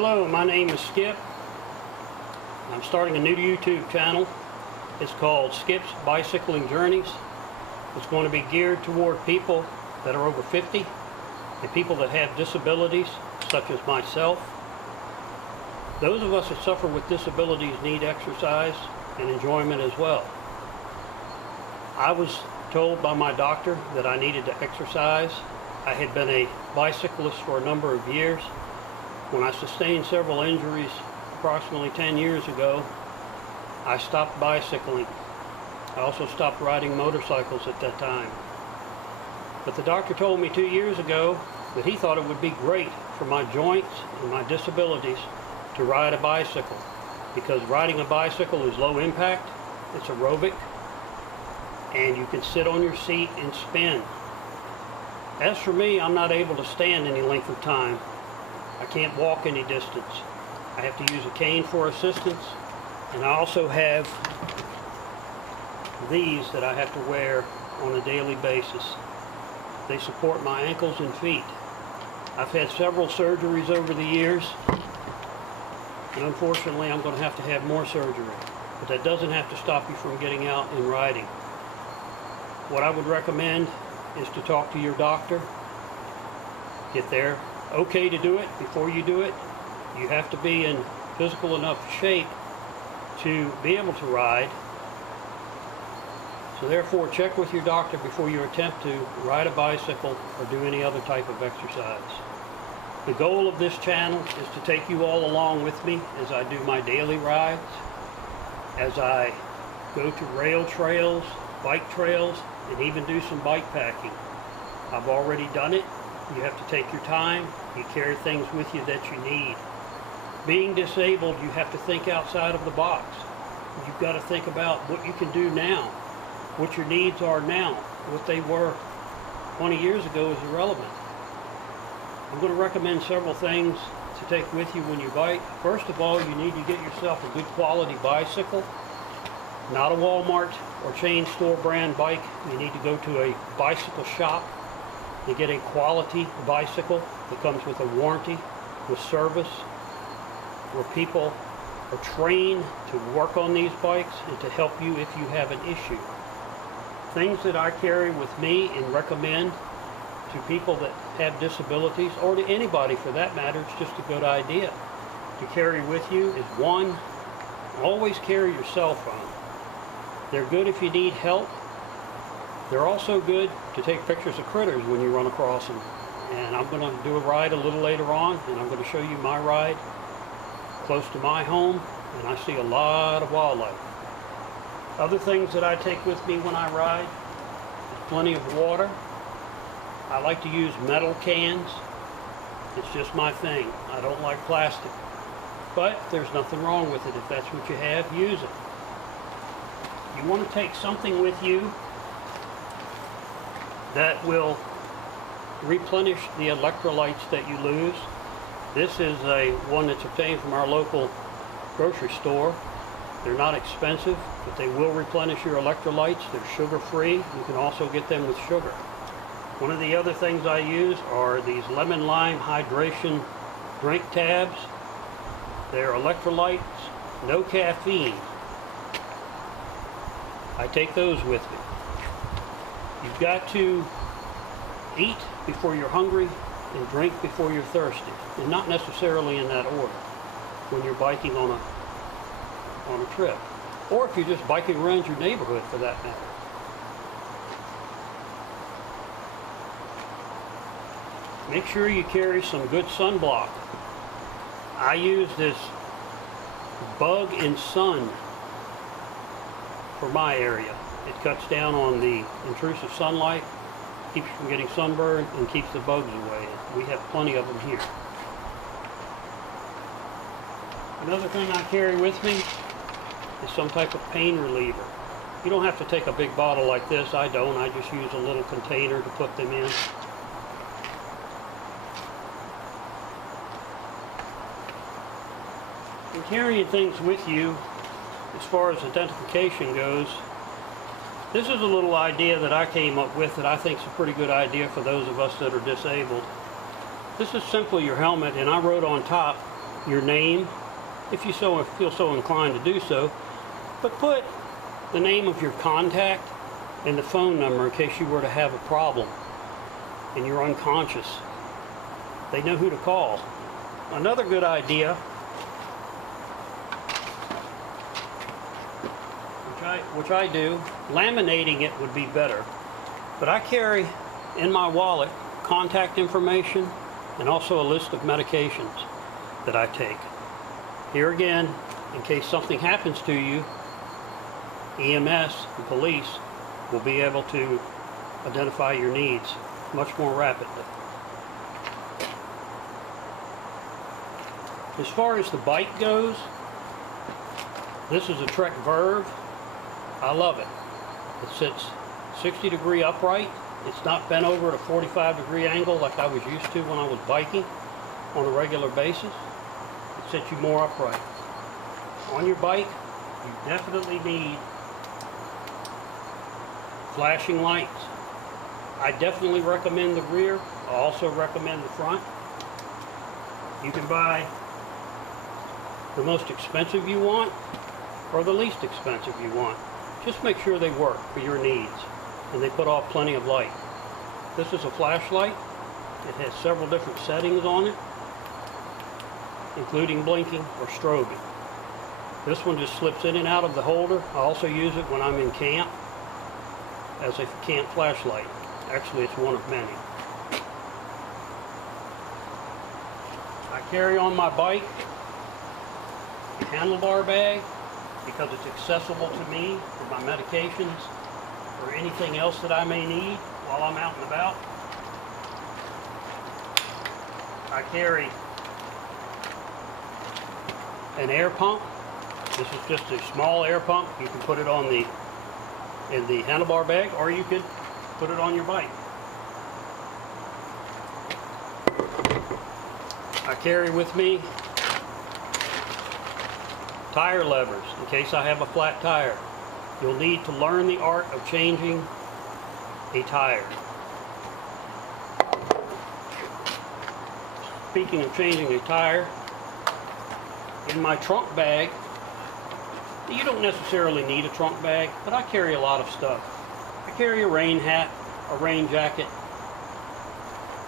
Hello, my name is Skip. I'm starting a new YouTube channel. It's called Skip's Bicycling Journeys. It's going to be geared toward people that are over 50 and people that have disabilities, such as myself. Those of us that suffer with disabilities need exercise and enjoyment as well. I was told by my doctor that I needed to exercise. I had been a bicyclist for a number of years. When I sustained several injuries approximately 10 years ago, I stopped bicycling. I also stopped riding motorcycles at that time. But the doctor told me 2 years ago that he thought it would be great for my joints and my disabilities to ride a bicycle, because riding a bicycle is low impact, it's aerobic, and you can sit on your seat and spin. As for me, I'm not able to stand any length of time. I can't walk any distance. I have to use a cane for assistance, and I also have these that I have to wear on a daily basis. They support my ankles and feet. I've had several surgeries over the years, and unfortunately I'm going to have more surgery. But that doesn't have to stop you from getting out and riding. What I would recommend is to talk to your doctor. Get there. Okay to do it before you do it. You have to be in physical enough shape to be able to ride. So therefore, check with your doctor before you attempt to ride a bicycle or do any other type of exercise. The goal of this channel is to take you all along with me as I do my daily rides, as I go to rail trails, bike trails, and even do some bike packing. I've already done it. You have to take your time. You carry things with you that you need. Being disabled, you have to think outside of the box. You've got to think about what you can do now, what your needs are now. What they were 20 years ago is irrelevant. I'm going to recommend several things to take with you when you bike. First of all, you need to get yourself a good quality bicycle, not a Walmart or chain store brand bike. You need to go to a bicycle shop to get a quality bicycle that comes with a warranty, with service, where people are trained to work on these bikes and to help you if you have an issue. Things that I carry with me and recommend to people that have disabilities, or to anybody for that matter, it's just a good idea to carry with you, is one, always carry your cell phone. They're good if you need help. They're also good to take pictures of critters when you run across them. And I'm going to do a ride a little later on, and I'm going to show you my ride close to my home, and I see a lot of wildlife. Other things that I take with me when I ride is plenty of water. I like to use metal cans. It's just my thing. I don't like plastic. But there's nothing wrong with it. If that's what you have, use it. You want to take something with you that will replenish the electrolytes that you lose. This is one that's obtained from our local grocery store. They're not expensive, but they will replenish your electrolytes. They're sugar-free. You can also get them with sugar. One of the other things I use are these lemon lime hydration drink tabs. They're electrolytes, no caffeine. I take those with me. You've got to eat before you're hungry and drink before you're thirsty, and not necessarily in that order when you're biking on a trip, or if you're just biking around your neighborhood for that matter. Make sure you carry some good sunblock. I use this Bug and Sun for my area. It cuts down on the intrusive sunlight, keeps you from getting sunburned, and keeps the bugs away. We have plenty of them here. Another thing I carry with me is some type of pain reliever. You don't have to take a big bottle like this. I don't. I just use a little container to put them in. And carrying things with you, as far as identification goes, this is a little idea that I came up with that I think is a pretty good idea for those of us that are disabled. This is simply your helmet, and I wrote on top, your name, if you feel so inclined to do so, but put the name of your contact and the phone number in case you were to have a problem and you're unconscious. They know who to call. Another good idea, which I do, laminating it would be better, but I carry in my wallet contact information and also a list of medications that I take. Here again, in case something happens to you, EMS and police will be able to identify your needs much more rapidly. As far as the bike goes, this is a Trek Verve. I love it. It sits 60-degree upright. It's not bent over at a 45-degree angle like I was used to when I was biking on a regular basis. It sets you more upright. On your bike, you definitely need flashing lights. I definitely recommend the rear. I also recommend the front. You can buy the most expensive you want or the least expensive you want. Just make sure they work for your needs and they put off plenty of light. This is a flashlight. It has several different settings on it, including blinking or strobing. This one just slips in and out of the holder. I also use it when I'm in camp as a camp flashlight. Actually, it's one of many. I carry on my bike a handlebar bag because it's accessible to me for my medications or anything else that I may need while I'm out and about. I carry an air pump. This is just a small air pump. You can put it on in the handlebar bag, or you could put it on your bike. I carry with me tire levers in case I have a flat tire. You'll need to learn the art of changing a tire. Speaking of changing a tire, in my trunk bag, you don't necessarily need a trunk bag, but I carry a lot of stuff. I carry a rain hat, a rain jacket.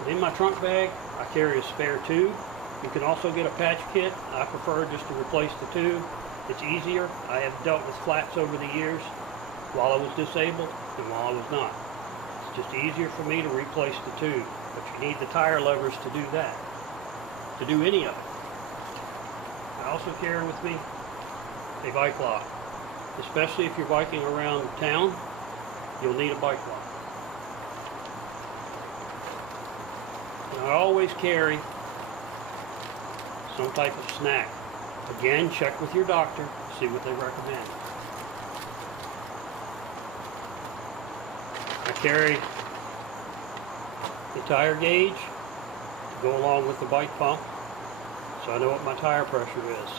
And in my trunk bag, I carry a spare tube. You can also get a patch kit. I prefer just to replace the tube. It's easier. I have dealt with flats over the years while I was disabled and while I was not. It's just easier for me to replace the tube. But you need the tire levers to do that, to do any of it. I also carry with me a bike lock. Especially if you're biking around town, you'll need a bike lock. And I always carry some type of snack. Again, check with your doctor, see what they recommend. I carry a tire gauge to go along with the bike pump, so I know what my tire pressure is.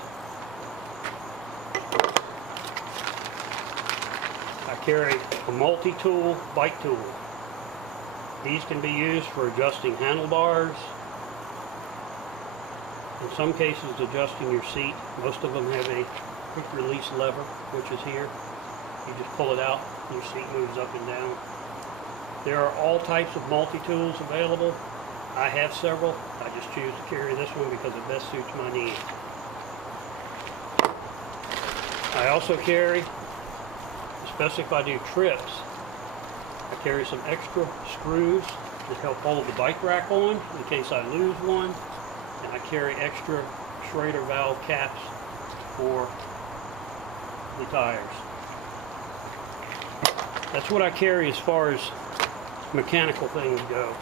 I carry a multi-tool bike tool. These can be used for adjusting handlebars, in some cases adjusting your seat. Most of them have a quick release lever, which is here. You just pull it out and your seat moves up and down. There are all types of multi-tools available. I have several. I just choose to carry this one because it best suits my needs. I also carry, especially if I do trips, I carry some extra screws that help hold the bike rack on in case I lose one. And I carry extra Schrader valve caps for the tires. That's what I carry as far as mechanical things go.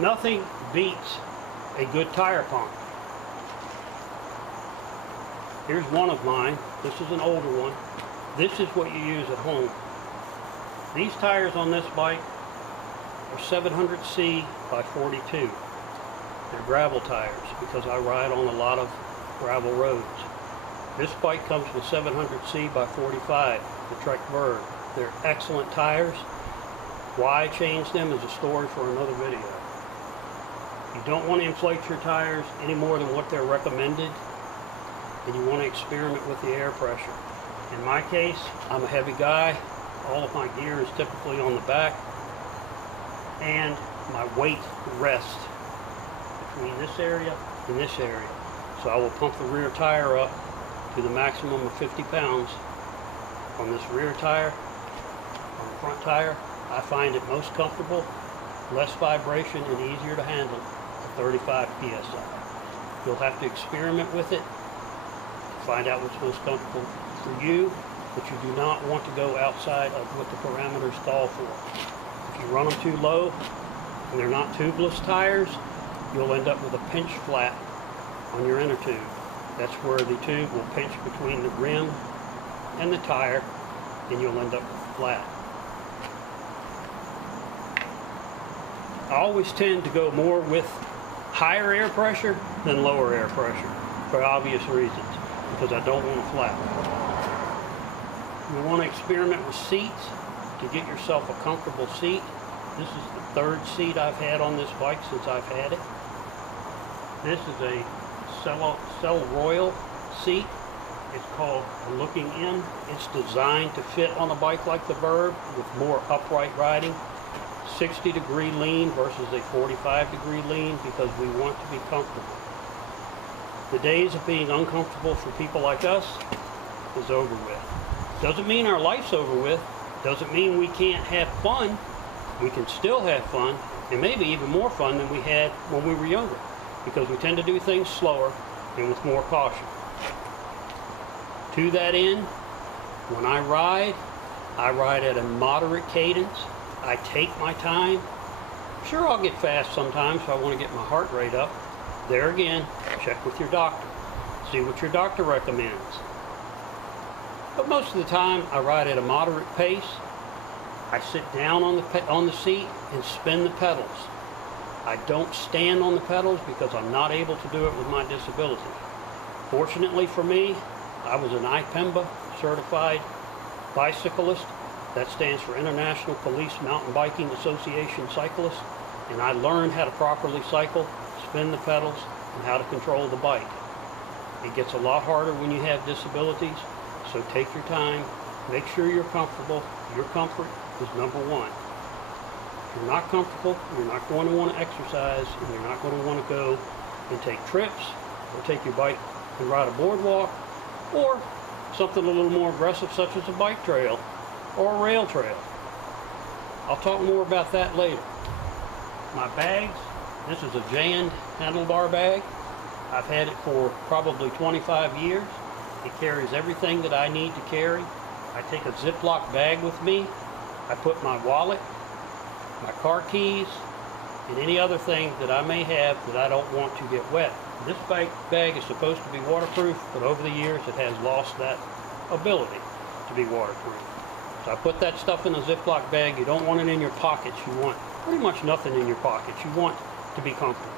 Nothing beats a good tire pump. Here's one of mine. This is an older one. This is what you use at home. These tires on this bike are 700C by 42. They're gravel tires because I ride on a lot of gravel roads. This bike comes with 700C by 45, the Trek Verve. They're excellent tires. Why I changed them is a story for another video. You don't want to inflate your tires any more than what they're recommended, and you want to experiment with the air pressure. In my case, I'm a heavy guy. All of my gear is typically on the back, and my weight rests between this area and this area. So I will pump the rear tire up to the maximum of 50 pounds on this rear tire. On the front tire, I find it most comfortable, less vibration, and easier to handle at 35 psi. You'll have to experiment with it to find out what's most comfortable for you, but you do not want to go outside of what the parameters call for. If you run them too low and they're not tubeless tires, you'll end up with a pinch flat on your inner tube. That's where the tube will pinch between the rim and the tire, and you'll end up flat. I always tend to go more with higher air pressure than lower air pressure for obvious reasons, because I don't want to flatten. You want to experiment with seats to get yourself a comfortable seat. This is the third seat I've had on this bike since I've had it. This is a Cell Royal seat. It's called Looking In. It's designed to fit on a bike like the Verb with more upright riding. 60-degree lean versus a 45-degree lean, because we want to be comfortable. The days of being uncomfortable for people like us is over with. Doesn't mean our life's over with. Doesn't mean we can't have fun. We can still have fun, and maybe even more fun than we had when we were younger, because we tend to do things slower and with more caution. To that end, when I ride at a moderate cadence. I take my time. Sure, I'll get fast sometimes if I want to get my heart rate up. There again, check with your doctor. See what your doctor recommends. But most of the time, I ride at a moderate pace. I sit down on the seat and spin the pedals. I don't stand on the pedals because I'm not able to do it with my disability. Fortunately for me, I was an IPEMBA certified bicyclist. That stands for International Police Mountain Biking Association Cyclist, and I learned how to properly cycle, spin the pedals, and how to control the bike. It gets a lot harder when you have disabilities, so take your time, make sure you're comfortable. Your comfort is number one. If you're not comfortable, you're not going to want to exercise, and you're not going to want to go and take trips, or take your bike and ride a boardwalk, or something a little more aggressive such as a bike trail or a rail trail. I'll talk more about that later. My bags, this is a Jan handlebar bag. I've had it for probably 25 years. It carries everything that I need to carry. I take a Ziploc bag with me. I put my wallet, my car keys, and any other thing that I may have that I don't want to get wet. This bag is supposed to be waterproof, but over the years it has lost that ability to be waterproof. So I put that stuff in a Ziploc bag. You don't want it in your pockets. You want pretty much nothing in your pockets. You want to be comfortable.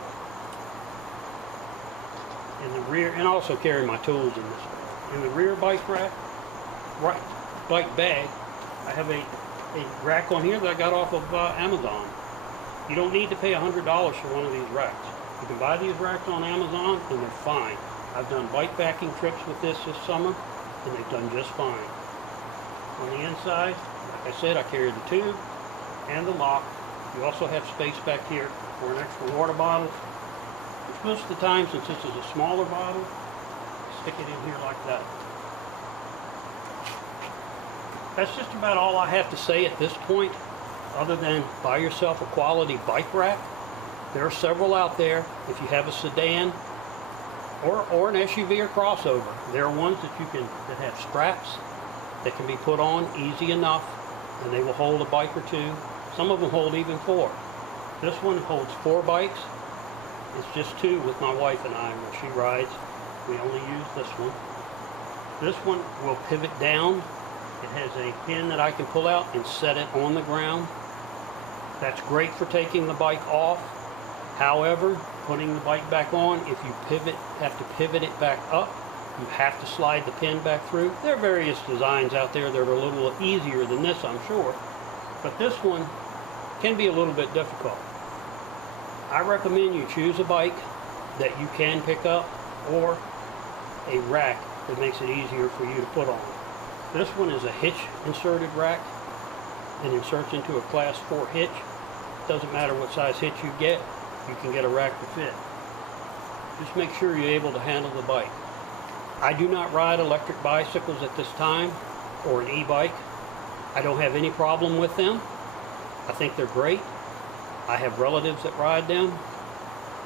In the rear, and also carry my tools in this bag. In the rear bike rack, bike bag, I have a rack on here that I got off of Amazon. You don't need to pay $100 for one of these racks. You can buy these racks on Amazon, and they're fine. I've done bike packing trips with this summer, and they've done just fine. On the inside, like I said, I carry the tube and the lock. You also have space back here for an extra water bottle, which most of the time, since this is a smaller bottle, stick it in here like that. That's just about all I have to say at this point, other than buy yourself a quality bike rack. There are several out there. If you have a sedan or an SUV or crossover, there are ones that have straps that can be put on easy enough, and they will hold a bike or two. Some of them hold even 4. This one holds 4 bikes. It's just 2 with my wife and I when she rides. We only use this one. This one will pivot down. It has a pin that I can pull out and set it on the ground. That's great for taking the bike off. However, putting the bike back on, if you have to pivot it back up, you have to slide the pin back through. There are various designs out there that are a little easier than this, I'm sure. But this one can be a little bit difficult. I recommend you choose a bike that you can pick up or a rack that makes it easier for you to put on. This one is a hitch inserted rack. It inserts into a class 4 hitch. Doesn't matter what size hitch you get, you can get a rack to fit. Just make sure you're able to handle the bike. I do not ride electric bicycles at this time, or an e-bike. I don't have any problem with them. I think they're great. I have relatives that ride them.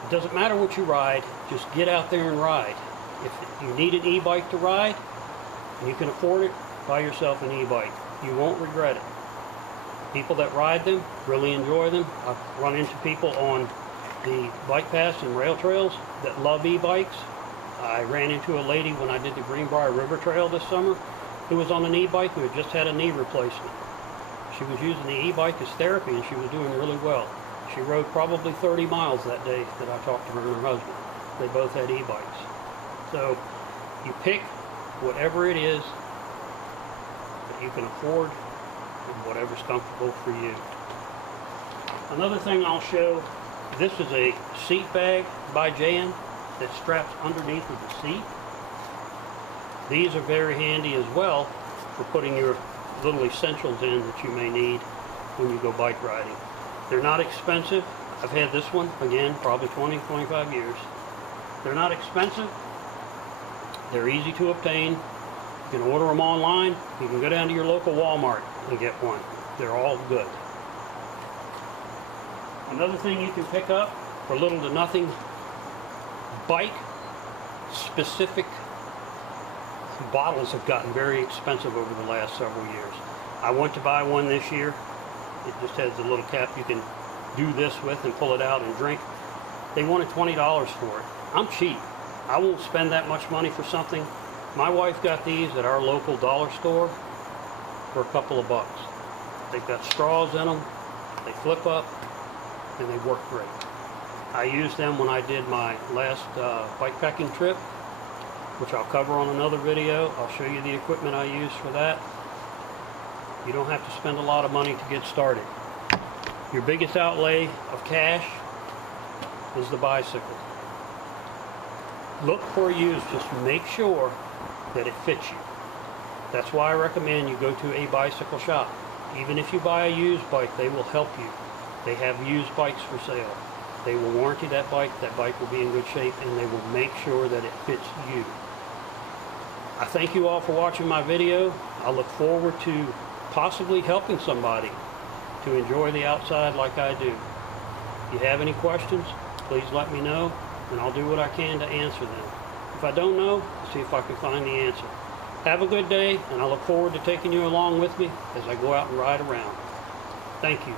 It doesn't matter what you ride, just get out there and ride. If you need an e-bike to ride, and you can afford it, buy yourself an e-bike. You won't regret it. People that ride them really enjoy them. I've run into people on the bike paths and rail trails that love e-bikes. I ran into a lady when I did the Greenbrier River Trail this summer who was on an e-bike who had just had a knee replacement. She was using the e-bike as therapy and she was doing really well. She rode probably 30 miles that day that I talked to her and her husband. They both had e-bikes. So you pick whatever it is that you can afford and whatever's comfortable for you. Another thing I'll show, this is a seat bag by Jan that straps underneath of the seat. These are very handy as well for putting your little essentials in that you may need when you go bike riding. They're not expensive. I've had this one, again, probably 20, 25 years. They're not expensive. They're easy to obtain. You can order them online. You can go down to your local Walmart and get one. They're all good. Another thing you can pick up for little to nothing, bike specific bottles have gotten very expensive over the last several years. I went to buy one this year. It just has a little cap you can do this with and pull it out and drink. They wanted $20 for it. I'm cheap. I won't spend that much money for something. My wife got these at our local dollar store for a couple of bucks. They've got straws in them, they flip up, and they work great. I used them when I did my last bike packing trip, which I'll cover on another video. I'll show you the equipment I use for that. You don't have to spend a lot of money to get started. Your biggest outlay of cash is the bicycle. Look for used, just make sure that it fits you. That's why I recommend you go to a bicycle shop. Even if you buy a used bike, they will help you. They have used bikes for sale. They will warranty that bike will be in good shape, and they will make sure that it fits you. I thank you all for watching my video. I look forward to possibly helping somebody to enjoy the outside like I do. If you have any questions, please let me know, and I'll do what I can to answer them. If I don't know, I'll see if I can find the answer. Have a good day, and I look forward to taking you along with me as I go out and ride around. Thank you.